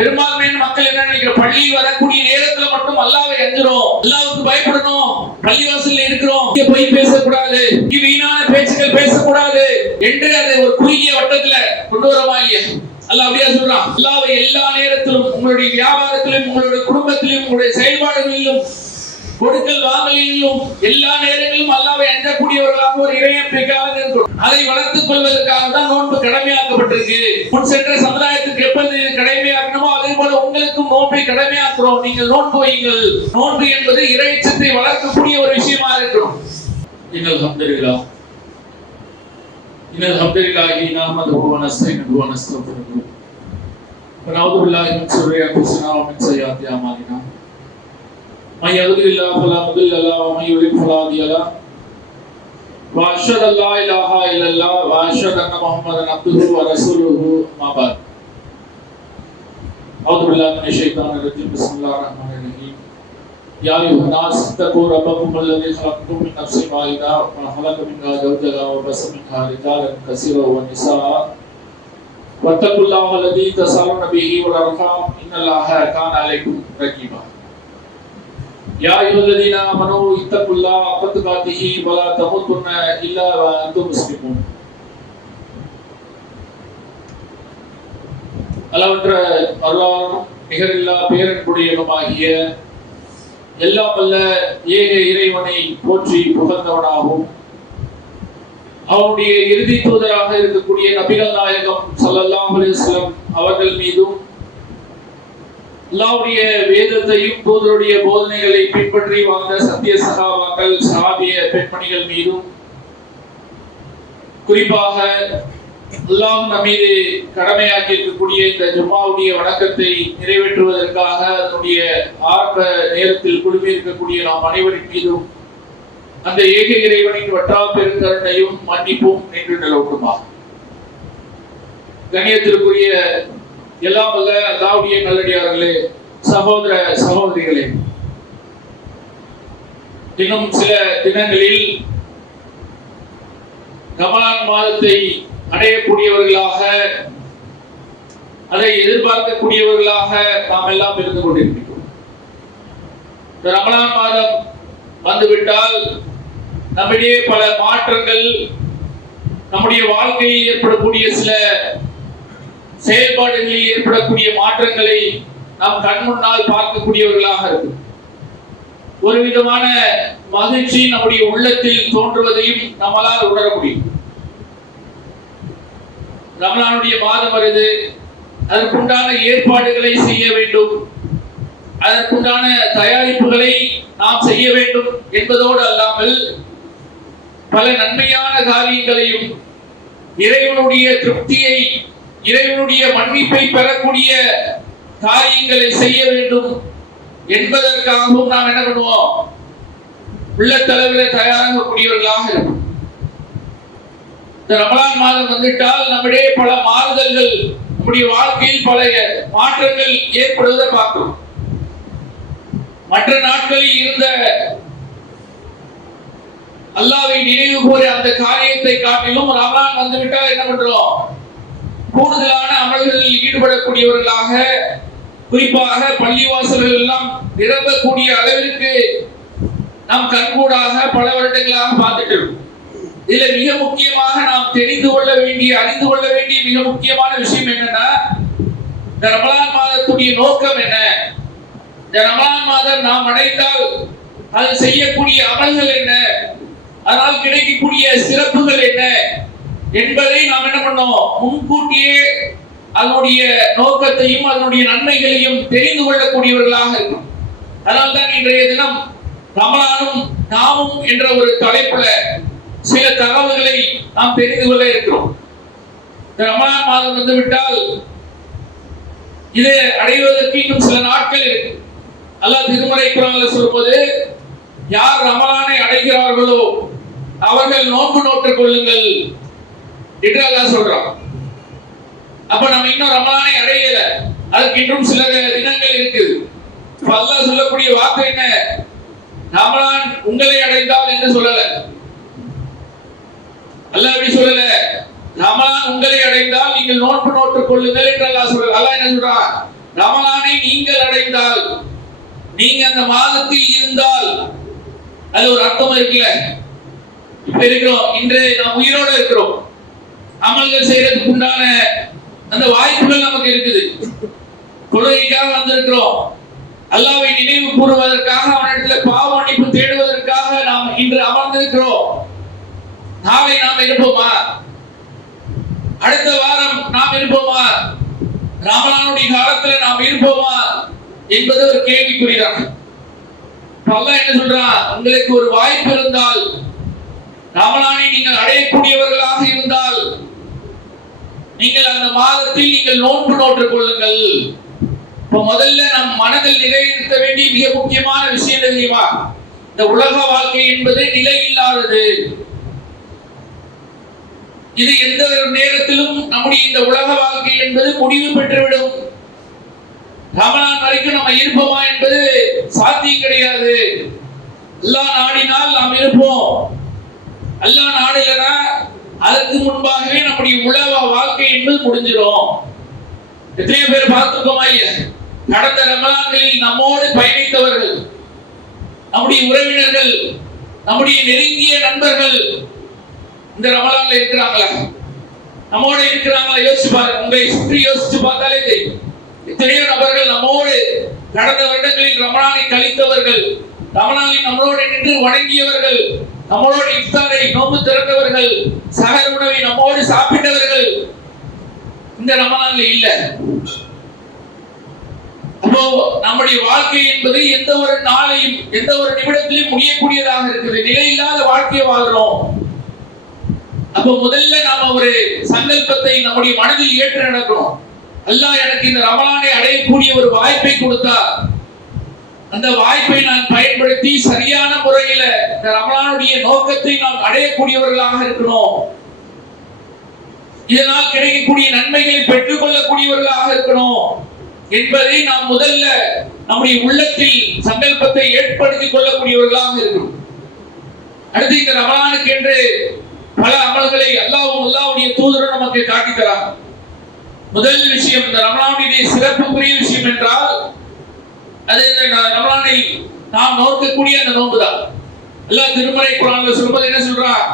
பெரும்பான்மையான மக்கள் என்ன நினைக்கிற, பள்ளி வரக்கூடிய நேரத்துல மட்டும் அல்லாஹ்வை அஞ்சுறோம், அல்லாஹ்வுக்கு பயப்படணும், பள்ளிவாசல்ல இருக்கிறோம், இங்க போய் பேசக்கூடாது, வீணான பேச்சுக்கள் பேசக்கூடாது என்று அதை ஒரு குறுகிய வட்டத்துல கொண்டு வரமா இல்லையா? அல்லாஹ் அப்படியே சொல்றான், அல்லாஹ்வை எல்லா நேரத்திலும் உங்களுடைய வியாபாரத்திலும் உங்களுடைய குடும்பத்திலும் உங்களுடைய செயல்பாடுகளிலும் கொடுக்கல் வாங்கலிலும் எல்லா நேரங்களிலும் அல்லாஹ்வை அஞ்சக்கூடியவர்களாக ஒரு இறையன்பைக்காக இருக்கிறோம். அதை வளர்த்துக் கொள்வதற்காக தான் நோன்பு கடமையாக்கப்பட்டிருக்கு. முன் சென்ற சமுதாயத்துக்கு எப்போது கடமையாக்கணுமோ அதே போல உங்களுக்கும் நோன்பை கடமையாக்குறோம். நீங்கள் நோன்பு வையுங்கள். நோன்பு என்பது இறைச்சத்தை வளர்க்கக்கூடிய ஒரு விஷயமா இருக்கிறோம். அல்ஹம்துலில்லாஹ் அல்ஹம்துலில்லாஹி நஹ்மதுஹு வ நஸ்தஈனுஹு வ நஸ்தக்ஃபிருஹு வ நஊது பில்லாஹி மின் ஷுர்ரி அன்ஃபுஸினா வ மின் ஸய்யிஆத்தி அமாலினா. من يهده الله فلا مضل له ومن يضلل فلا هادي له واشهد ان لا اله الا الله واشهد ان محمدا عبده ورسوله ما بعد اعوذ بالله من الشيطان الرجيم بسم الله الرحمن الرحيم يا ايها الناس اتقوا ربكم الذي خلقكم من نفس واحده وخلق منها زوجها وبث منها رجالا كثيرا ونساء واتقوا الله الذي تساءلون به والارحام ان الله كان عليكم رقيبا يا أيها الذين آمنوا اتقوا الله حق تقاته ولا تموتن إلا وأنتم مسلمون. அளவற்ற அருளாளனும் நிகரில்லா பேரன்புடையவனுமாகிய எல்லாம் வல்ல ஏக இறைவனை போற்றி புகழ்ந்தவனாகவும் அவனுடைய இறுதி தூதராக இருக்கக்கூடிய நபிகள் நாயகம் ஸல்லல்லாஹு அலைஹி வஸல்லம் அவர்கள் மீதும் அல்லாஹ்வுடைய வேதத்தையும் தூதருடைய போதனைகளை பின்பற்றி வாழ்ந்த சத்திய சஹாபாக்கள் சஹாபிய பெண்மணிகள் மீதும் குறிப்பாக அல்லாஹ் நம்மீது கடமையாக்கி இருக்கக்கூடிய இந்த ஜும்மாவுடைய வணக்கத்தை நிறைவேற்றுவதற்காக அதனுடைய ஆரம்ப நேரத்தில் குழுமி இருக்கக்கூடிய நாம் அனைவரின் மீதும் அந்த ஏக இறைவனின் வற்றா பெருங்கருணையும் மன்னிப்பும் நின்று நிலவுமா. கண்ணியத்திற்குரிய எல்லாம் வல்ல அல்லாஹ்வுடைய நல்லடியார்களே, சகோதர சகோதரிகளே, இன்னும் சில தினங்களில் ரமலான் மாதத்தை அடையக்கூடியவர்களாக, அதை எதிர்பார்க்கக்கூடியவர்களாக நாம் எல்லாம் இருந்து கொண்டிருக்கிறோம். இந்த ரமலான் மாதம் வந்துவிட்டால் நம்மிடையே பல மாற்றங்கள், நம்முடைய வாழ்க்கையில் ஏற்படக்கூடிய சில செயல்பாடுகளில் ஏற்படக்கூடிய மாற்றங்களை நாம் கண் முன்னால் பார்க்கக்கூடியவர்களாக இருக்கும். ஒரு விதமான மகிழ்ச்சி நம்முடைய உள்ளத்தில் தோன்றுவதையும் நம்மளால் உணர முடியும். ரமலானுடைய மாதம் வருது, அதற்குண்டான ஏற்பாடுகளை செய்ய வேண்டும், அதற்குண்டான தயாரிப்புகளை நாம் செய்ய வேண்டும் என்பதோடு அல்லாமல் பல நன்மையான காரியங்களையும் இறைவனுடைய திருப்தியை, இறைவனுடைய மன்னிப்பை பெறக்கூடிய காரியங்களை செய்ய வேண்டும் என்பதற்காகவும் நாம் என்ன பண்ணுவோம், உள்ளத்தளவில் தயாராகக்கூடியவர்களாக இருக்கும். இந்த ரமலான் மாதம் வந்துவிட்டால் நம்மிடையே பல மாறுதல்கள், நம்முடைய வாழ்க்கையில் பல மாற்றங்கள் ஏற்படுவதை பார்க்கிறோம். மற்ற நாட்களில் இருந்த அல்லாஹ்வை நினைவு கூற அந்த காரியத்தை காட்டிலும் ரமலான் வந்துவிட்டால் என்ன பண்றோம், கூடுதலான அமல்களில் ஈடுபடக்கூடியவர்களாக, குறிப்பாக பள்ளிவாசல்கள் எல்லாம் நிரம்பக்கூடிய அளவிற்கு நாம் கண்கூடாக பல வருடங்களாக பார்த்துட்டு இருக்கோம். இதுல மிக முக்கியமாக நாம் தெரிந்து கொள்ள வேண்டிய, அறிந்து கொள்ள வேண்டிய மிக முக்கியமான விஷயம் என்னன்னா, இந்த ரமலான் மாதத்துடைய நோக்கம் என்ன, இந்த ரமலான் மாதம் நாம் அடைந்தால் அது செய்யக்கூடிய அமல்கள் என்ன, அதனால் கிடைக்கக்கூடிய சிறப்புகள் என்ன என்பதை நாம் என்ன பண்ணோம், முன்கூட்டியே அதனுடைய நோக்கத்தையும் அதனுடைய நன்மைகளையும் தெரிந்து கொள்ளக்கூடியவர்களாக இருக்கும். அதனால்தான் இன்றைய தினம் ரமலானும் நாமும் என்ற ஒரு தலைப்புல சில தகவல்களை நாம் தெரிந்து கொள்ள இருக்கிறோம். ரமலான் மாதம் வந்துவிட்டால் இதை அடைவதற்கு இன்னும் சில நாட்கள் இருக்கு. அல்லாஹ் திருமறை குர்ஆன்ல சொல்லும்போது, யார் ரமலானை அடைகிறார்களோ அவர்கள் நோன்பு நோற்றுக் கொள்ளுங்கள் என்று அல்லாஹ் சொல்றான். அப்ப நம்ம இன்னும் ரமலானை அடையல, அதுக்கு இன்னும் சில தினங்கள் இருக்குது. அல்லாஹ் சொல்லக்கூடிய வாக்கு என்ன, ரமலான் உங்களை அடைந்தால் என்று சொல்லல. அல்லாஹ் அப்படி சொல்லல, ரமலான் உங்களை அடைந்தால் நீங்கள் நோன்பு நோற்றுக் கொள்ளுங்கள் என்று அல்லாஹ் சொல்றான். அல்லாஹ் என்ன சொல்றான், ரமலானை நீங்கள் அடைந்தால், நீங்க அந்த மாதத்தில் இருந்தால், அது ஒரு அர்த்தம் இருக்குல்ல. இப்ப இருக்கிறோம், இன்று நாம் உயிரோட இருக்கிறோம், அமல்கள் செய்யறதுக்கு உண்டான அந்த வாய்ப்புகள் நமக்கு இருக்குது. தொழுகைக்காக வந்திருக்கிறோம், அல்லாஹ்வை நினைவு கூறுவதற்காக, அவனிடத்துல பாவ மன்னிப்பு தேடுவதற்காக நாம் இன்று அமர்ந்திருக்கிறோம். நாளை நாம் இருப்போமா? அடுத்த வாரம் நாம் இருப்போமா? ரமலானுடைய காலத்துல நாம் இருப்போமா என்பது ஒரு கேள்விக்குறிதான். அல்லாஹ் என்ன சொல்றான்? உங்களுக்கு ஒரு வாய்ப்பு இருந்தால், ரமலானை நீங்கள் அடையக்கூடியவர்களாக இருந்தால், நீங்கள் அந்த மாதத்தில் நீங்கள் நோன்பு நோற்றுக் கொள்ளுங்கள். இப்ப முதல்ல நம் மனதில் நிலைநிறுத்த வேண்டிய மிக முக்கியமான விஷயம் தெரியுமா? இந்த உலக வாழ்க்கை என்பது நிலையில்லாதது. இது எந்த ஒரு நேரத்திலும் நம்முடைய இந்த உலக வாழ்க்கை என்பது முடிவு பெற்றுவிடும். ரமலான் வரைக்கும் நம்ம இருப்போமா என்பது சாத்தியம் கிடையாது. அல்லாஹ் நாடினால் நாம் இருப்போம், அல்லாஹ் நாடலைனா அதற்கு முன்பாகவே நம்முடைய உலக வாழ்க்கை என்பது முடிஞ்சிடும். எத்தனை பேர் பார்த்துக்கோமா? கடந்த ரமலான்களில் நம்மோடு பயணித்தவர்கள், நம்முடைய உறவினர்கள், நம்முடைய நெருங்கிய நண்பர்கள் இந்த ரமலான்ல இருக்கிறாங்களா? நம்மோட இருக்கிறாங்களா? யோசிச்சு பாருங்க, உங்களை சுற்றி யோசிச்சு பார்த்தாலே தெரியும். எத்தனையோ நபர்கள் நம்மோடு கடந்த வருடங்களில் ரமலானை கழித்தவர்கள், ரமலானில் நம்மளோடு நின்று வணங்கியவர்கள், நம்மளோடு இஃப்தாரை நோன்பு திறந்தவர்கள், சஹர் உணவை நம்மோடு சாப்பிட்டவர்கள் இந்த ரமலான்ல இல்ல. அப்போ நம்முடைய வாழ்க்கை என்பது எந்த ஒரு நாளையும் எந்த ஒரு நிமிடத்திலும் முடியக்கூடியதாக இருக்குது. நிலையில்லாத வாழ்க்கையை வாழ்றோம். அப்போ முதல்ல நாம ஒரு சங்கல்பத்தை நம்முடைய மனதில் ஏற்று நடக்கணும். அல்லாஹ் எனக்கு இந்த ரமலானை அடையக்கூடிய ஒரு வாய்ப்பை கொடுத்தா, அந்த வாய்ப்பை நான் பயன்படுத்தி சரியான முறையில இந்த ரமலானுடைய நோக்கத்தை நாம் அடையக்கூடியவர்களாக இருக்கணும். இதனால் கிடைக்கக்கூடிய நன்மைகளை பெற்றுக் கொள்ளக்கூடியவர்களாக இருக்கணும் என்பதை நாம் முதல்ல நம்முடைய உள்ளத்தில் சங்கல்பத்தை ஏற்படுத்திக் கொள்ளக்கூடியவர்களாக இருக்கணும். அடுத்து இந்த ரமலானுக்கு என்று பல அமல்களை அல்லாஹ்வுடைய தூதர் நமக்கு காட்டி தராங்க. முதல் விஷயம், இந்த ரமலானுடைய சிறப்புக்குரிய விஷயம் என்றால் அது இந்த ரமலானை நாம் நோக்கக்கூடிய அந்த நோன்புதான். அல்லாஹ் திருமறை குர்ஆன்ல சொல்லும்போது என்ன சொல்றான்?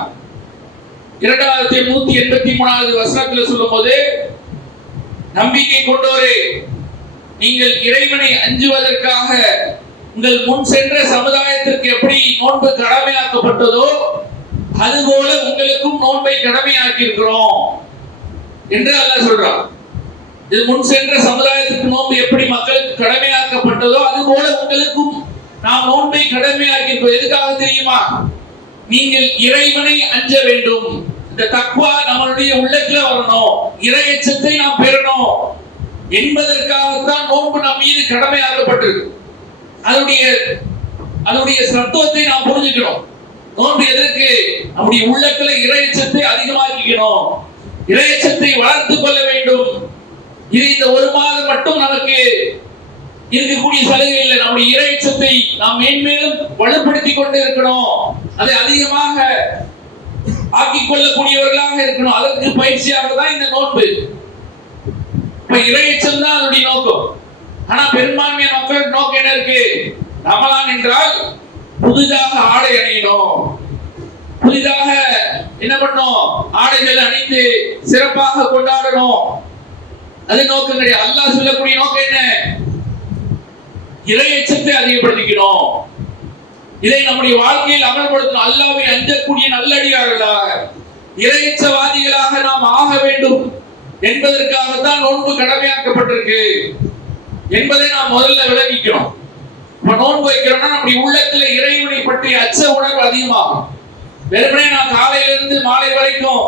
2183வது வசனத்துல சொல்லும்போது, நம்பிக்கை கொண்டோரே, நீங்கள் இறைவனை அஞ்சுவதற்காக உங்கள் முன் சென்ற சமுதாயத்திற்கு எப்படி நோன்பு கடமையாக்கப்பட்டதோ அதுபோல உங்களுக்கும் நோன்பை கடமையாக்கி இருக்கிறோம் என்று அல்லாஹ் சொல்றான். இது முன் சென்ற சமுதாயத்துக்கு நோன்பு எப்படி மக்களுக்கு கடமையாக்கப்பட்டதோ அதுபோல உங்களுக்கும் நாம் நோன்பை கடமையாக்கி இருக்கிறோம். எதுக்காக தெரியுமா? நீங்கள் இறைவனை அஞ்ச வேண்டும். இந்த தக்வா நம்மளுடைய உள்ளத்துல வரணும், இறையச்சத்தை நாம் பெறணும் என்பதற்காகத்தான் நோன்பு நம் மீது கடமையாக்கப்பட்டிருக்கு. அதனுடைய சத்துவத்தை நாம் புரிஞ்சுக்கணும். நோன்பு எதற்கு? நம்முடைய உள்ளத்துல இறையச்சத்தை அதிகமாக்கிக்கணும், இறையச்சத்தை வளர்த்துக் கொள்ள வேண்டும். இது இந்த ஒரு மாதம் மட்டும் நமக்கு இருக்கக்கூடிய சலுகை இல்லை. நம்முடைய இறையச்சத்தை நாம் மேன்மேலும் வலுப்படுத்திக் கொண்டு இருக்கணும், அதை அதிகமாக ஆக்கிக் கொள்ளக்கூடியவர்களாக இருக்கணும். அதற்கு பயிற்சியாக தான் இந்த நோன்பு. இப்ப இறையச்சம் தான் அதனுடைய நோக்கம். ஆனா பெரும்பான்மையான மக்கள் நோக்கம் என்ன இருக்கு? ரமலான் என்றால் புதிதாக ஆடை அணியணும், புதிதாக என்ன பண்ணணும், ஆடைகள் அணிந்து சிறப்பாக கொண்டாடணும். அது நோக்கம் கிடையாது. அல்லாஹ் சொல்லக்கூடிய நோக்கம் என்ன? இறையச்சத்தை அதிகப்படுத்திக்கணும். இதை நம்முடைய வாழ்க்கையில் அமல்படுத்தணும். அல்லாஹ்வை அஞ்சக்கூடிய நல்லடியார்களாக, இறையச்சவாதிகளாக நாம் ஆக வேண்டும் என்பதற்காகத்தான் நோன்பு கடமையாக்கப்பட்டிருக்கு என்பதை நாம் முதல்ல விளங்கிக்கிறோம். இப்ப நோன்பு வைக்கிறோம்னா நம்முடைய உள்ளத்துல இறைவனை பற்றிய அச்ச உணர்வு அதிகமாகும். வெறுமனே நான் காலையிலிருந்து மாலை வரைக்கும்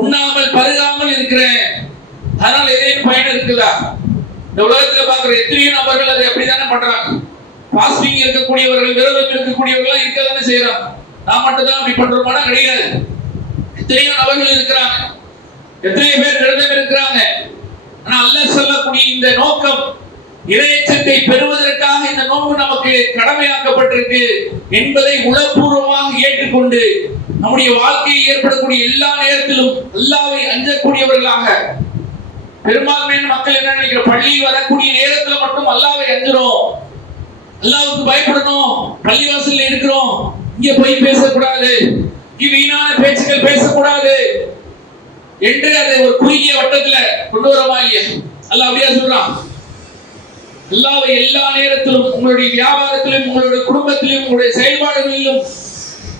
உண்ணாமல் பருகாமல் இருக்கிறேன், அதனால ஏதேனும் பயன் இருக்குதா? இந்த உலகத்துல பாக்குற எத்தனையோ நபர்கள் அதை அப்படித்தானே பண்றாங்க. பாஸ்டிங் இருக்கக்கூடியவர்கள், விரதம் இருக்கக்கூடியவர்கள் இருக்கதானே செய்யறாங்க. நான் மட்டும் தான் அப்படி பண்றோம்னா கிடையாது. எத்தனையோ நபர்கள் இருக்கிறாங்க, எத்தனையோ பேர் விரதம் இருக்கிறாங்க. ஆனா அல்லாஹ் சொல்லக்கூடிய இந்த நோக்கம், இறையச்சத்தை பெறுவதற்காக இந்த நோன்பு நமக்கு கடமையாக்கப்பட்டிருக்கு என்பதை உளப்பூர்வமாக ஏற்றுக்கொண்டு நம்முடைய வாழ்க்கையில் ஏற்படக்கூடிய எல்லா நேரத்திலும் அல்லாஹ்வை அஞ்சக்கூடியவர்களாக, பெரும்பான்மையான மக்கள் என்ன நினைக்கிற, பள்ளியில் வரக்கூடிய நேரத்துல மட்டும் அல்லாஹ்வை அஞ்சுறோம், அல்லாஹ்வுக்கு பயப்படணும், பள்ளிவாசல்ல இருக்கிறோம், இங்க போய் பேசக்கூடாது, இங்க வீணான பேச்சுக்கள் பேசக்கூடாது என்று அதை ஒரு குறுகிய வட்டத்துல கொண்டு வரமா இல்லையா? அல்லாஹ் அப்படியா சொல்றான்? அல்லாஹ்வை எல்லா நேரத்திலும், உங்களுடைய வியாபாரத்திலும், உங்களுடைய குடும்பத்திலும், உங்களுடைய செயல்பாடுகளிலும்,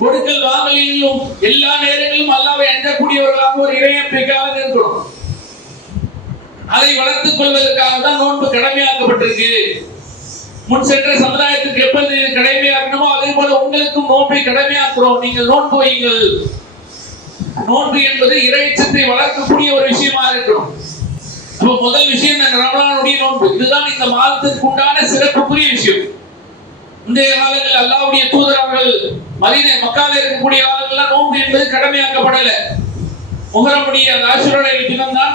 கொடுக்கல் வாங்கலிலும், எல்லா நேரங்களிலும் அல்லாஹ்வை அஞ்சக்கூடியவர்களாக ஒரு இறையன்பிற்காக இருக்கிறோம். அதை வளர்த்துக் கொள்வதற்காக தான் நோன்பு கடமையாக்கப்பட்டிருக்கு. முன் சென்ற சமுதாயத்துக்கு எப்போது கடமையாக்கணுமோ அதே போல உங்களுக்கும் நோன்பை கடமையாக்குறோம். நீங்கள் நோன்பு வையுங்கள். நோன்பு என்பது இறைச்சத்தை வளர்க்கக்கூடிய ஒரு விஷயமா இருக்கிறோம். அப்ப முதல் விஷயம் ரமலானுடைய நோன்பு. இதுதான் இந்த மாதத்திற்கு உண்டான சிறப்புக்குரிய விஷயம். இன்றைய காலங்களில் அல்லாஹ்வுடைய தூதர்கள் மதீனா மக்கால இருக்கக்கூடிய காலங்கள்ல நோன்பு என்பது கடமையாக்கப்படல. முஹர்ரமுடைய அந்த ஆஷுராவுடைய தினம் தான்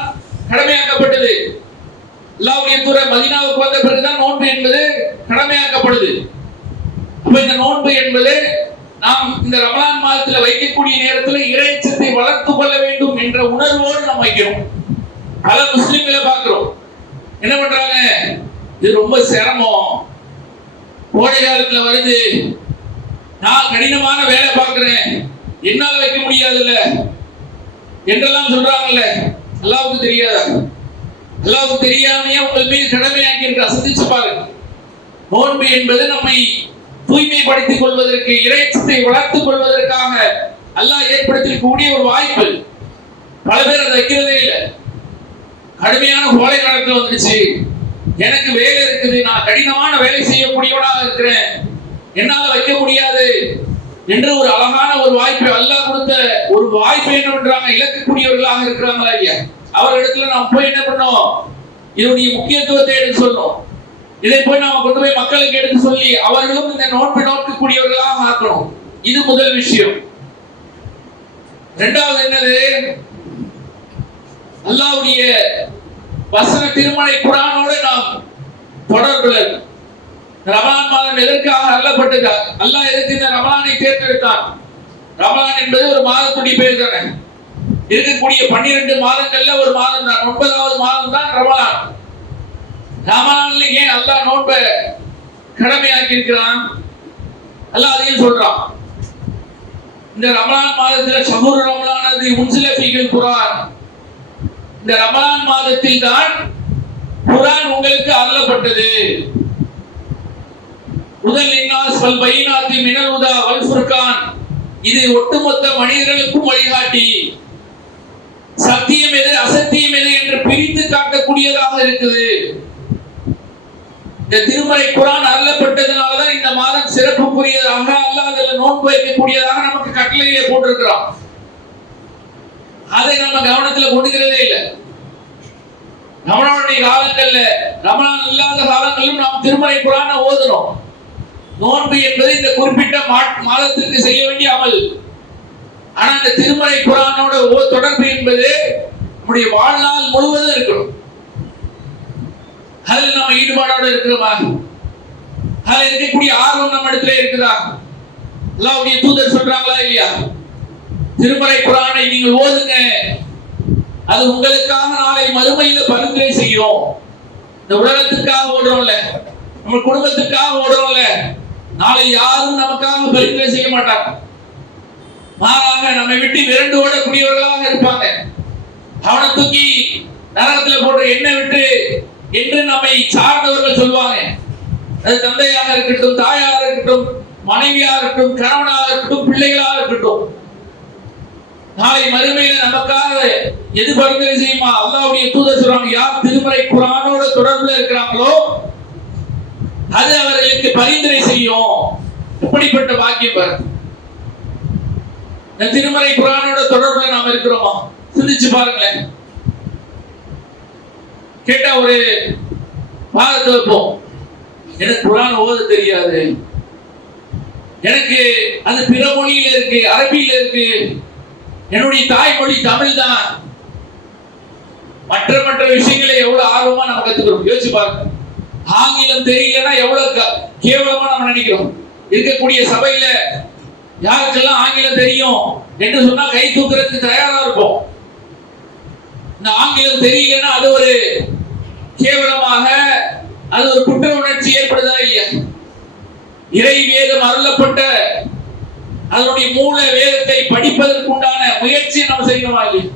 கடமையாக்கப்பட்டது. அல்லாஹ்வுடைய தூதர் மதீனாவுக்கு வந்த பிறகுதான் நோன்பு என்பது கடமையாக்கப்படுது. அப்ப இந்த நோன்பு என்பது நாம் இந்த ரமலான் மாதத்துல வைக்கக்கூடிய நேரத்துல இறைச்சத்தை வளர்த்து கொள்ள வேண்டும் என்ற உணர்வோடு நாம் வைக்கிறோம். பல முஸ்லிம்களை பார்க்கிறோம், என்ன பண்றாங்க, இது ரொம்ப சிரமம், கோடை காலத்துல வருது, நான் கடினமான வேலை பார்க்கிறேன், என்னால வைக்க முடியாதுல்ல என்றெல்லாம் சொல்றாங்கல்ல. அல்லாஹ்வுக்கு தெரியாதா? அல்லாஹ்வுக்கு தெரியாமையே உங்கள் மீது கடமையாக்கி இருக்கிற. சிந்திச்சு பாருங்க. நோன்பு என்பது நம்மை தூய்மைப்படுத்திக் கொள்வதற்கு, இறைச்சத்தை வளர்த்துக் கொள்வதற்காக அல்லாஹ் ஏற்படுத்திக்கூடிய ஒரு வாய்ப்பு. பல பேர் அதை வைக்கிறதே இல்லை. கடுமையான கோடை காலத்துல வந்துருச்சு, எனக்கு வேலை இருக்குது, நான் கடினமான வேலை செய்யக்கூடியவனாக இருக்கிறேன், என்னால வைக்க முடியாது என்று ஒரு அழகான ஒரு வாய்ப்பை அல்லாஹ் கொடுத்த ஒரு வாய்ப்பை என்ன பண்றாங்க, இழக்கக்கூடியவர்களாக இருக்கிறாங்களா இல்லையா? அவர்களிடத்துல நாம் போய் என்ன பண்ணோம், இதனுடைய முக்கியத்துவத்தை எடுத்து சொல்லணும். இதை போய் நாம கொண்டு போய் மக்களுக்கு எடுத்து சொல்லி அவர்களும் இந்த நோன்பை நோக்கக்கூடியவர்களாக ஆக்கணும். இது முதல் விஷயம். இரண்டாவது என்னது, அல்லாஹ்வுடைய வசன திருமறை குர்ஆனோடு நாம் தொடர்புல. ரமலான் மாதம் எதற்காக அருளப்பட்டது? அல்லாஹ் எதற்கு இந்த ரமலானை தேர்ந்தெடுத்தான்? ரமலான் என்பது ஒரு மாதத்துடைய பேர் தானே. இருக்கக்கூடிய 12 மாதங்கள்ல ஒரு மாதம் தான், 9வது மாதம் தான் ரமலான். ரமலான்ல ஏன் அல்லாஹ் நோன்பை கடமையாக்கி இருக்கிறான்? அல்லாஹ் அதையும் சொல்றான். இந்த ரமலான் மாதத்துல ஷஹ்ரு ரமலானது உன்சில ஃபீஹில் குர்ஆன், இந்த ரமலான் மாதத்தில் தான் குர்ஆன் உங்களுக்கு அருளப்பட்டது. முதல் இன்னாஸ் வல் பைனாத்தி மினல் ஹுதா வல் ஃபுர்கான், இது ஒட்டுமொத்த மனிதர்களுக்கும் வழிகாட்டி, சத்தியம் எது அசத்தியம் எது என்று பிரித்து காட்டக்கூடியதாக இருக்குது. இந்த திருமறை குர்ஆன் அருளப்பட்டதனாலதான் இந்த மாதம் சிறப்புக்குரியதாக அல்லாஹ் அதில் நோன்பு வைக்கக்கூடியதாக நமக்கு கட்டளையை போட்டிருக்கிறான். அதை நம்ம கவனத்துல கொண்டுக்கிறதே இல்லை. ரமலானுடைய காலங்கள்ல, ரமலான் இல்லாத காலங்களிலும் நாம் திருமறை குர்ஆனை ஓதணும். நோன்பு என்பது இந்த குறிப்பிட்ட மாதத்திற்கு செய்ய வேண்டிய அமல். ஆனா இந்த திருமறை குர்ஆனோட தொடர்பு என்பது நம்முடைய வாழ்நாள் முழுவதும் இருக்கணும். அதில் நம்ம ஈடுபாடோட இருக்கிறோமா? அதில் இருக்கக்கூடிய ஆர்வம் நம்ம இடத்துல இருக்குதா? அல்லாஹ்வுடைய தூதர் சொல்றாங்களா இல்லையா, திருமறை குர்ஆனை நீங்கள் ஓதுங்க, அது உங்களுக்காக நாளை மறுமையில பரிந்துரை செய்யும். இந்த உலகத்துக்காக ஓடுறோம்ல, நம்ம குடும்பத்துக்காக ஓடுறோம்ல, நாளை யாரும் நமக்காக பரிந்துரை செய்ய மாட்டாங்க. மாறாக நம்மை விட்டு விரண்டு ஓடக்கூடியவர்களாக இருப்பாங்க. அவனை தூக்கி நரகத்துல போட்டு எண்ணெய் விட்டு என்று நம்மை சார்ந்தவர்கள் சொல்லுவாங்க. அது தந்தையாக இருக்கட்டும், தாயாக இருக்கட்டும், மனைவியாக இருக்கட்டும், கணவனாக இருக்கட்டும், பிள்ளைகளாக இருக்கட்டும், நாளை மறுமையில நமக்காக எது பரிந்துரை செய்யுமா? அல்லாஹ்வுடைய தூதர் சொல்றாங்க, யார் திருமறை குர்ஆனோட தொடர்புல இருக்கிறாங்களோ அது அவர்களுக்கு பரிந்துரை செய்யும். எப்படிப்பட்ட பாக்கியம் பாரு. இந்த திருமறை குர்ஆனோட தொடர்புல நாம் இருக்கிறோமா? சிந்திச்சு பாருங்களேன். கேட்டா ஒரு பாதத்தை வைப்போம், எனக்கு குர்ஆன் ஓத தெரியாது, எனக்கு அது பிற மொழியில இருக்கு, அரபியில இருக்கு, என்னுடைய தாய்மொழி தமிழ் தான். மற்ற விஷயங்களை எவ்வளவு ஆர்வமா நம்ம கத்துக்கிறோம். யோசிச்சு பாருங்க. ஆங்கிலம் தெரியலன்னா எவ்வளவு கேவலமா நம்ம நினைக்கிறோம். இருக்கக்கூடிய சபையில யாருக்கெல்லாம் ஆங்கிலம் தெரியும் என்று சொன்னா கை தூக்குறதுக்கு தயாரா இருப்போம். இந்த ஆங்கிலம் தெரியலன்னா அது ஒரு கேவலமாக, அது ஒரு குற்ற உணர்ச்சி ஏற்படுதா இல்லையா? இறை வேதம் அருளப்பட்ட அதனுடைய மூல வேதத்தை படிப்பதற்குண்டான முயற்சியை நம்ம செய்யணுமா இல்லையா?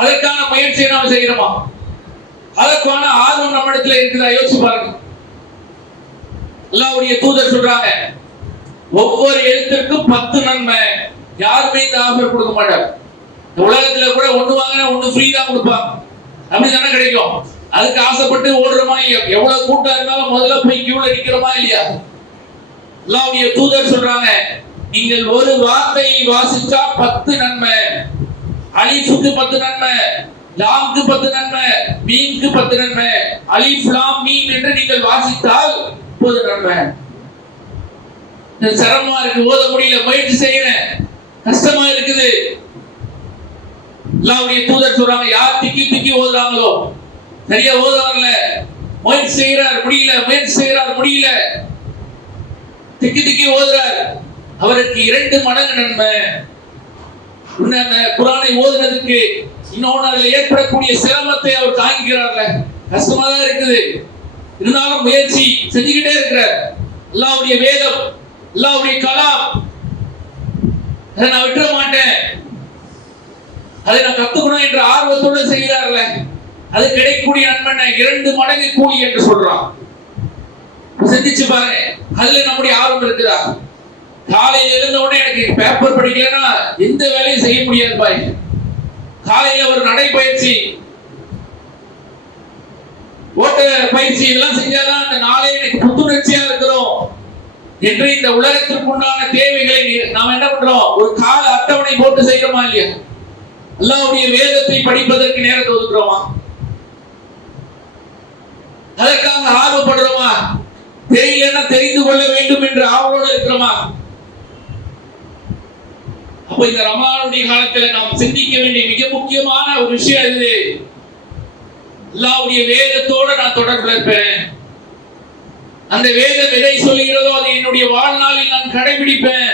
அதற்கான முயற்சியை நாம் செய்யணுமா? அதற்கான ஆர்வம் நம்மிடத்தில் இருக்குதா? யோசிச்சு பாருங்க. அல்லாஹ்வுடைய தூதர் சொல்றாங்க, ஒவ்வொரு எழுத்திற்கும் 10 நன்மை. யாருமே இந்த ஆஃபர் கொடுக்க மாட்டாங்க. இந்த உலகத்துல கூட ஒண்ணு வாங்கினா ஒண்ணு ஃப்ரீ தான் கொடுப்பாங்க. அப்படிதானே கிடைக்கும். அதுக்கு ஆசைப்பட்டு ஓடுறோமா இல்லையா? எவ்வளவு கூட்டம் இருந்தாலும் முதல்ல போய் கியூல நிக்கிறோமா இல்லையா? அல்லாஹ்வுடைய தூதர் சொல்றாங்க, நீங்கள் ஒரு வார்த்தையை வாசிச்சா 10 நன்மை. அலிஃபுக்கு 10 நன்மை, லாம்க்கு 10 நன்மை, மீம்க்கு 10 நன்மை. அலிஃப் லாம் மீம் என்று நீங்கள் வாசித்தால் 10 நன்மை. சிரமமா இருக்கு, ஓத முடியல, முயற்சி செய்யறேன், கஷ்டமா இருக்குது. அல்லாஹ்வுடைய தூதர் சொல்றாங்க, யார் திக்கி ஓதுறாங்களோ, சரியா ஓத வரல, முயற்சி செய்யறார் முடியல, முயற்சி செய்யறார் முடியல, திக்கி ஓதுறார், அவருக்கு 2 மடங்கு நன்மை. அந்த குர்ஆனை ஓதுனதுக்கு இன்னொன்னு அதுல ஏற்படக்கூடிய சிரமத்தை அவர் தாங்கிக்கிறார்ல, கஷ்டமா தான் இருக்குது, இருந்தாலும் முயற்சி செஞ்சுக்கிட்டே இருக்கிறார். அல்லாஹ்வுடைய வேதம், அல்லாஹ்வுடைய கலாம், அதை நான் விட்டுற மாட்டேன், அதை நான் கத்துக்கணும் என்ற ஆர்வத்தோடு செய்கிறார்ல, அது கிடைக்கக்கூடிய நன்மை 2 மடங்கு கூலி என்று சொல்றான். சிந்திச்சு பாருங்க, அதுல நம்முடைய ஆர்வம் இருக்குதா? காலையில எழுந்த உடனே எனக்கு பேப்பர் படிக்கலன்னா எந்த வேலையும் செய்ய முடியாது பாய். காலையில ஒரு நடைப்பயிற்சி, ஓட்ட பயிற்சி எல்லாம் செஞ்சாதான் அந்த நாளே எனக்கு புத்துணர்ச்சியா இருக்கிறோம் என்று இந்த உலகத்திற்கு உண்டான தேவைகளை நாம் என்ன பண்றோம்? ஒரு கால அட்டவணை போட்டு செய்யறோமா இல்லையா? அல்லாஹ்வுடைய வேதத்தை படிப்பதற்கு நேரத்தை ஒதுக்குறோமா? அதற்காக ஆர்வப்படுறோமா? தெரியலன்னா தெரிந்து கொள்ள வேண்டும் என்று ஆவலோடு இருக்கிறோமா? அப்ப இந்த ரமலானுடைய காலத்துல நாம் சிந்திக்க வேண்டிய மிக முக்கியமான ஒரு விஷயம் இது. அல்லாஹ்வுடைய வேதத்தோட நான் தொடர்புல இருப்பேன். அந்த வேதம் எதை சொல்லுகிறதோ அதை என்னுடைய வாழ்நாளில் நான் கடைபிடிப்பேன்.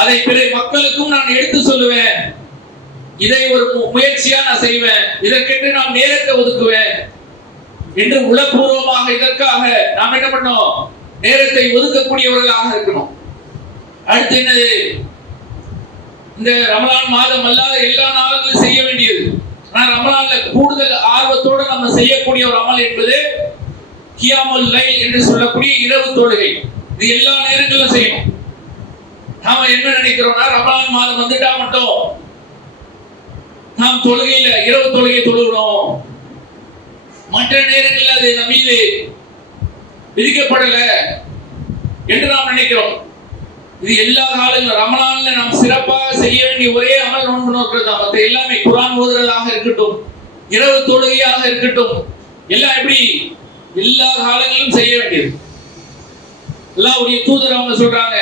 அதை பிற மக்களுக்கும் நான் எடுத்து சொல்லுவேன். இதை ஒரு முயற்சியா நான் செய்வேன். இதற்கென்று நான் நேரத்தை ஒதுக்குவேன் என்று உளப்பூர்வமாக இதற்காக நாம் என்ன பண்ணோம்? நேரத்தை ஒதுக்கக்கூடியவர்களாக இருக்கணும். அடுத்து என்னது? இந்த ரமலான் மாதம் அல்லாத எல்லா நாளும் செய்ய வேண்டியது. ஆனா ரமலான்ல கூடுதல் ஆர்வத்தோடு நம்ம செய்யக்கூடிய ஒரு அமல் என்பது கியாமுல் லைல் என்று சொல்லக்கூடிய இரவு தொழுகை. இது எல்லா நேரங்களிலும் செய்யணும். நாம என்ன நினைக்கிறோம்னா, ரமலான் மாதம் வந்துட்டா மட்டும் நாம் தொழுகையில இரவு தொழுகை தொழுகிறோம், மற்ற நேரங்களில் அது நம் மீது விதிக்கப்படல என்று நாம் நினைக்கிறோம். இது எல்லா காலங்களும் ரமலான்ல நாம் சிறப்பாக செய்ய வேண்டிய ஒரே அமல் நோன்பு நோக்கிறது தான். மற்ற எல்லாமே குர்ஆன் ஓதுறதாக இருக்கட்டும், இரவு தொழுகையாக இருக்கட்டும், எல்லாம் எப்படி எல்லா காலங்களிலும் செய்ய வேண்டியது. அல்லாஹ்வுடைய தூதர் அவங்க சொல்றாங்க,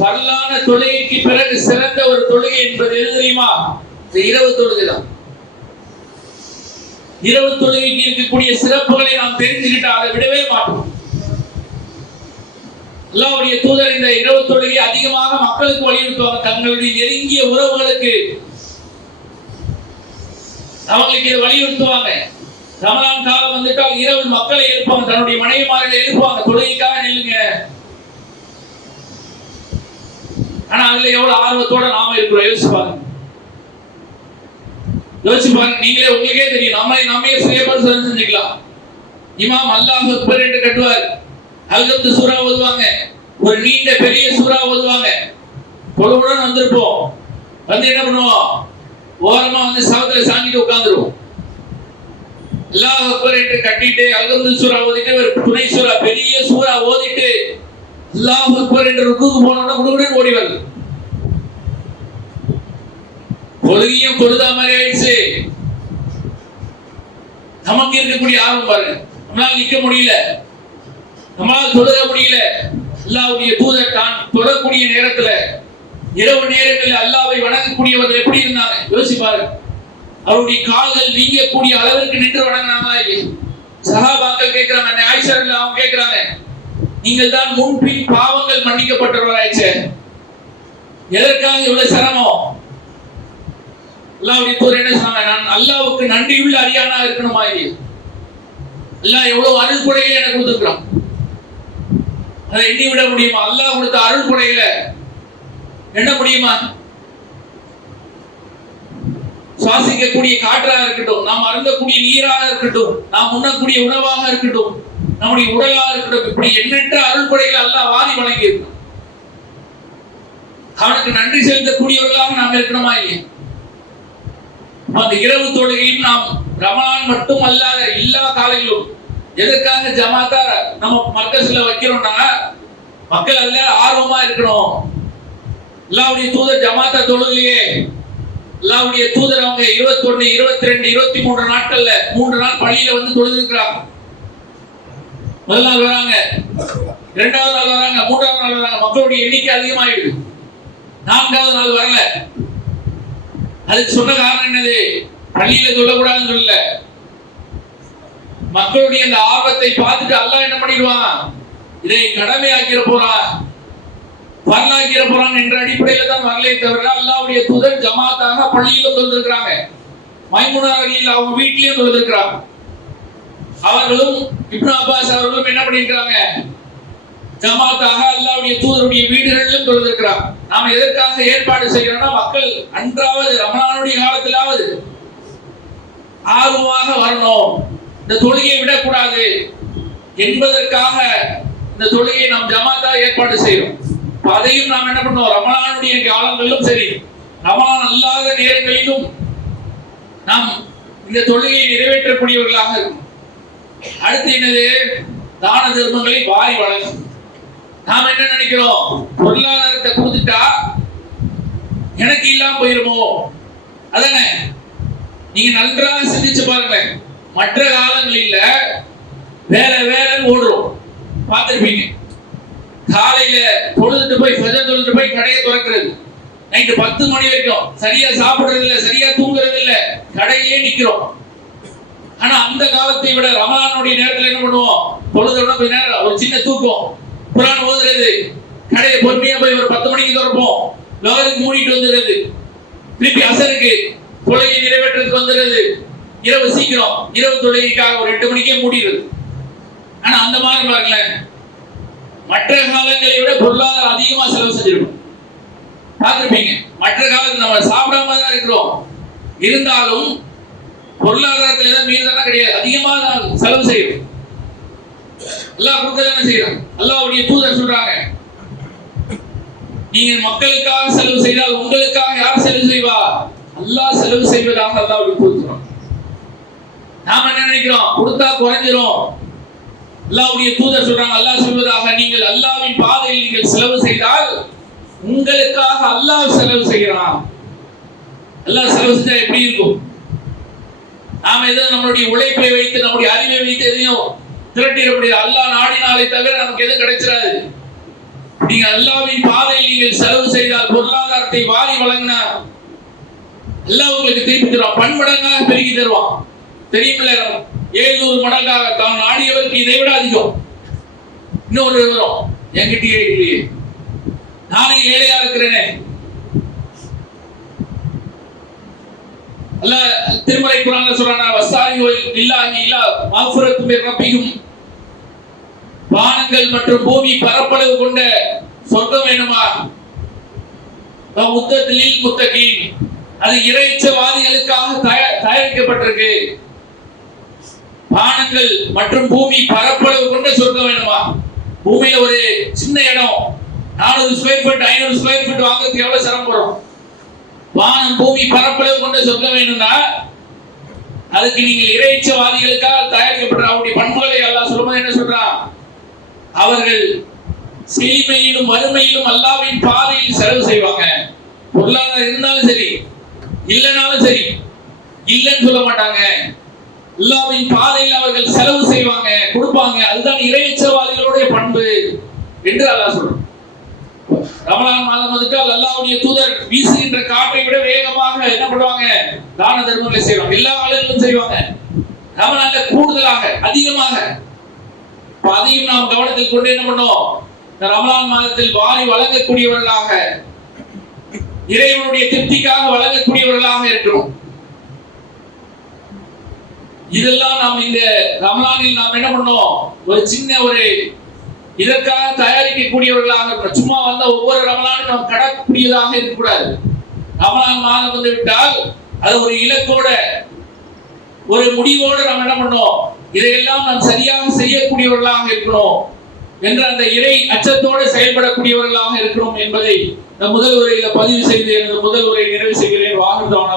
பரலான தொழுகைக்கு பிறகு சிறந்த ஒரு தொழுகை என்பது எது தெரியுமா? இரவு தொழுகை தான். இரவு தொழுகைக்கு இருக்கக்கூடிய சிறப்புகளை நாம் தெரிஞ்சுக்கிட்டா அதை விடவே மாட்டோம். அல்லாஹ்வுடைய தூதர் இந்த இரவு தொழுகை அதிகமாக மக்களுக்கு வலியுறுத்துவாங்க. தங்களுடைய நெருங்கிய உறவுகளுக்கு அவங்களுக்கு இதை வலியுறுத்துவாங்க. ரமலான் காலம் வந்துட்டால் இரவு மக்களை எழுப்பாங்க, தன்னுடைய மனைவிமார்களை எழுப்புவாங்க, தொழுகைக்காக நில்லுங்க. ஆனா அதுல எவ்வளவு ஆர்வத்தோட நாம இருக்கிறோம் யோசிச்சு பாருங்க. நீங்களே உங்களுக்கே தெரியும். நம்மையே சுய பரிசோதனை செஞ்சுக்கலாம். இமாம் அல்லாஹ் அக்பர் என்று கட்டுவார், அல்ஹம்து சூரா ஓதுவாங்க, ஒரு நீண்ட பெரிய சூரா ஓதுவாங்க. தொழுவுடன் வந்திருப்போம், வந்து என்ன பண்ணுவோம்? ஓரமா வந்து சவத்துல சாஞ்சிட்டு உட்கார்ந்துருவோம். அல்லாஹ் அக்பர் என்று கட்டிட்டு அல்ஹம்து சூரா ஓதிட்டு ஒரு துணை சூரா பெரிய சூரா ஓதிட்டு அல்லாஹ் அக்பர் என்று ருக்குக்கு போனோம்னா குடுகுடுன்னு ஓடி வருது. தொழுகையும் தொழுதா மாதிரி ஆயிடுச்சு. நமக்கு இருக்கக்கூடிய ஆர்வம் பாருங்க, நம்மளால நிக்க முடியல, நம்மளால தொழுக முடியல. அல்லாஹ்வுடைய தூதர் தான் தொழக்கூடிய நேரத்துல இரவு நேரங்களில் அல்லாஹ்வை வணங்கக்கூடியவர்கள் எப்படி இருந்தாங்க யோசிச்சு பாருங்க. அவருடைய கால்கள் நீங்கக்கூடிய அளவிற்கு நின்று வணங்கினாங்களா இல்லையா? சஹாபாக்கள் கேட்கிறாங்க, ஆயிஷா அவங்க கேட்கிறாங்க, நீங்கள் தான் முன்பின் பாவங்கள் மன்னிக்கப்பட்டவராயிடுச்சு, எதற்காக இவ்வளவு சிரமம்? அல்லாஹ்வுடைய தூதர் என்ன சொன்னாங்க, நான் அல்லாஹ்வுக்கு நன்றியுள்ள அடியானா இருக்கணுமா இல்லையா? அல்லாஹ் எவ்வளவு அருள் கொடைகளை எனக்கு கொடுத்திருக்கிறான், அதை எண்ணி விட முடியுமா? அல்லாஹ் கொடுத்த அருள் கொடைகளை எண்ண முடியுமா? சுவாசிக்கக்கூடிய காற்றாக இருக்கட்டும், நாம் அருந்தக்கூடிய நீராக இருக்கட்டும், நாம் உண்ணக்கூடிய உணவாக இருக்கட்டும், நம்முடைய உடலாக இருக்கட்டும், இப்படி எண்ணற்ற அருள் கொடைகளை அல்லாஹ் வாரி வழங்கி இருக்கிறான். அவனுக்கு நன்றி செலுத்தக்கூடியவர்களாக நாம் இருக்கணுமா இல்லையா? அந்த இரவு தொழுகையும் நாம் ரமலான் மட்டும் அல்லாத எல்லா காலையிலும் எதற்காக ஜமாத்தா நம்ம மர்கஸ்ல வைக்கிறோம்னா, மக்கள் அதுல ஆர்வமா இருக்கணும். அல்லாஹ்வுடைய தூதர் ஜமாத்தா தொழுகையே, அல்லாஹ்வுடைய தூதர் அவங்க 21, 22, 23 நாட்கள்ல 3 நாள் பள்ளியில வந்து தொழுதுக்கிறாங்க. முதல் நாள் வராங்க, இரண்டாவது நாள் வராங்க, மூன்றாவது நாள் வராங்க, மக்களுடைய எண்ணிக்கை அதிகமாயிடுது. 4வது நாள் வரல. அதுக்கு சொன்ன காரணம் என்னது? பள்ளியில சொல்லக்கூடாதுன்னு சொல்லல, மக்களுடைய அந்த ஆர்வத்தை பார்த்துட்டு அல்லாஹ் என்ன பண்ணிடுவான், இதை கடமையாக்கிற போறான், வரலாக்கிற போறான் என்ற அடிப்படையில தான் வரலே தவிர அல்லாஹ்வுடைய தூதர் ஜமாத்தாக பள்ளியிலும் தொழுதிருக்கிறாங்க, மைமுனா ரலியல்லாஹு அவங்க வீட்டிலையும் தொழுதிருக்கிறாங்க. அவர்களும் இப்னு அப்பாஸ் அவர்களும் என்ன பண்ணிருக்காங்க, ஜமாத்தாக அல்லாஹ்வுடைய தூதருடைய வீடுகளிலும் தொழுதிருக்கிறாங்க. நாம எதற்காக ஏற்பாடு செய்யறோம்னா, மக்கள் அன்றாவது ரமலானுடைய காலத்திலாவது ஆர்வமாக வரணும், இந்த தொழுகையை விடக்கூடாது என்பதற்காக இந்த தொழுகையை நாம் ஜமாத்தா ஏற்பாடு செய்யறோம். அதையும் நாம் என்ன பண்ணோம், ரமலானுடைய காலங்களிலும் சரி, ரமலான் அல்லாத நேரங்களிலும் நாம் இந்த தொழுகையை நிறைவேற்றக்கூடியவர்களாக இருக்கும். அடுத்து என்னது? தான தர்மங்களை வாரி வழங்கும். நாம என்ன நினைக்கிறோம், பொருளாதாரத்தை கொடுத்துட்டா எனக்கு இல்லாம போயிருமோ? அதானே? நீங்க நன்றாக சிந்திச்சு பாருங்க. மற்ற காலங்களில் வேற வேற ஓடுறோம், பார்த்திருப்பீங்க. காலையில தொழுதுட்டு போய் ஃபஜர் தொழுதுட்டு போய் கடையை திறக்கிறது, நைட்டு 10 மணி வரைக்கும் சரியா சாப்பிடுறது இல்ல, சரியா தூங்குறது இல்ல, கடையிலே நிக்கிறோம். ஆனா அந்த காலத்தை விட ரமலானுடைய நேரத்தில் என்ன பண்ணுவோம், தொழுதோட கொஞ்ச நேரம் ஒரு சின்ன தூக்கம், குர்ஆன் ஓதுறது, கடையை பொறுமையா போய் ஒரு 10 மணிக்கு திறப்போம், லோகருக்கு மூடிட்டு வந்துடுறது, திருப்பி அசருக்கு தொழுகை நிறைவேற்றத்துக்கு வந்துடுறது, இரவு சீக்கிரம் இரவு தொழுகைக்காக ஒரு 8 மணிக்கே மூடிடுறது. ஆனா அந்த மாதிரி பாருங்களேன், மற்ற காலங்களை விட பொருளாதாரம் அதிகமா செலவு செஞ்சிருக்கும், பார்த்திருப்பீங்க. மற்ற காலத்துல நம்ம சாப்பிடாம தான் இருக்கிறோம், இருந்தாலும் பொருளாதாரத்துல ஏதாவது மீறதான கிடையாது, அதிகமா செலவு செய்யும். அல்லாஹ் கொடுக்கதானே செய்யறான். அல்லாஹ்வுடைய தூதர் சொல்றாங்க, நீங்க மக்களுக்காக செலவு செய்தால் உங்களுக்காக யார் செலவு செய்வா? அல்லாஹ் செலவு செய்வதாக அல்லாஹ்வுடைய தூதர் சொல்றாங்க. நாம என்ன நினைக்கிறோம், கொடுத்தா குறைஞ்சிரும். அல்லாஹ்வுடைய தூதர் சொல்றாங்க, அல்லாஹ் சொல்வதாக, நீங்கள் அல்லாஹ்வின் பாதையில் நீங்கள் செலவு செய்தால் உங்களுக்காக அல்லாஹ் செலவு செய்கிறான். அல்லாஹ் செலவு செஞ்சா எப்படி இருக்கும்? நாம ஏதோ நம்மளுடைய உழைப்பை வைத்து நம்முடைய அறிவை வைத்து எதையும் திரட்டிட முடியாது. அல்லாஹ் நாடினாலே தவிர நமக்கு எதுவும் கிடைச்சிடாது. நீங்க அல்லாஹ்வின் பாதையில் நீங்கள் செலவு செய்தால், பொருளாதாரத்தை வாரி வழங்கினா அல்லாஹ் உங்களுக்கு திருப்பி தருவான், பன்மடங்காக பெருகி தருவான். தெரியுமில்ல, 700 மடங்காக தான் நாடியவருக்கு இதை விட அதிகம். இன்னொரு விவரம் என்கிட்டயே இல்லையே, நானே ஏழையா இருக்கிறேனே. அல்லாஹ் திருமறை குர்ஆன்ல சொல்றானா, வஸாரிஹு லில்லாஹி இலா மஃஃபிரத்தும் மிர் ரப்பிஹிம், வானங்கள் மற்றும் பூமி பரப்பளவு கொண்ட சொர்க்கம் வேணுமா? முத்தலில் முத்தகீன், அது இறைச்சவாதிகளுக்காக தயாரிக்கப்பட்டிருக்கு. வானங்கள் மற்றும் பூமி பரப்பளவு கொண்ட சொர்க்கம் வேணுமா? பூமியில ஒரு சின்ன இடம் 400 ஸ்கொயர் ஃபீட் 500 ஸ்கொயர் ஃபீட் வாங்குறதுக்கு எவ்வளவு சிரமம் வரும்? வானம் பூமி பரப்பளவு கொண்ட சொர்க்கம் வேணும்னா அதுக்கு நீங்கள் இறைச்சவாதிகளுக்காக தயாரிக்கப்பட்ட அவருடைய பண்புகளை அல்லாஹ் சொல்லும்போது என்ன சொல்றான், அவர்கள் செழிமையிலும் வறுமையிலும் அல்லாஹ்வின் பாதையில் செலவு செய்வாங்க. பொருளாதாரம் இருந்தாலும் சரி இல்லைனாலும் சரி, இல்லைன்னு சொல்ல மாட்டாங்க. அல்லாஹ்வின் பாதையில் அவர்கள் செலவு செய்வாங்க, கொடுப்பாங்க. அதுதான் இறைச்சவாதிகளுடைய பண்பு என்று அல்லாஹ் சொல்றான். ரமலான் மாதம் வந்துட்டால் அல்லாஹ்வுடைய தூதர் வீசுகின்ற காற்றை விட வேகமாக என்ன பண்ணுவாங்க, தான தர்மங்களை செய்வாங்க. எல்லா ஆளுகளும் செய்வாங்க, ரமலான்ல கூடுதலாக அதிகமாக. அதையும் நாம் கவனத்தில் கொண்டு என்ன பண்ணோம், ரமலான் மாதத்தில் வாரி வழங்கக்கூடியவர்களாக இறைவனுடைய திருப்திக்காக வழங்கக்கூடியவர்களாக இருக்கிறோம். இதெல்லாம் நாம் இந்த ரமலானில் நாம் என்ன பண்ணோம், ஒரு சின்ன இதற்காக தயாரிக்கக்கூடியவர்களாக இருக்கணும். சும்மா வந்த ஒவ்வொரு ரமலானும் நாம் கடக்கூடியதாக இருக்கக்கூடாது. ரமலான் மாதம் வந்து விட்டால் அது ஒரு இலக்கோட ஒரு முடிவோடு நாம் என்ன பண்ணோம், இதையெல்லாம் நாம் சரியாக செய்யக்கூடியவர்களாக இருக்கிறோம் என்ற அந்த இறை அச்சத்தோடு செயல்படக்கூடியவர்களாக இருக்கிறோம் என்பதை முதல் உரையில பதிவு செய்து எனது முதல் உரையை நிறைவு செய்கிறேன். வாகனத்தான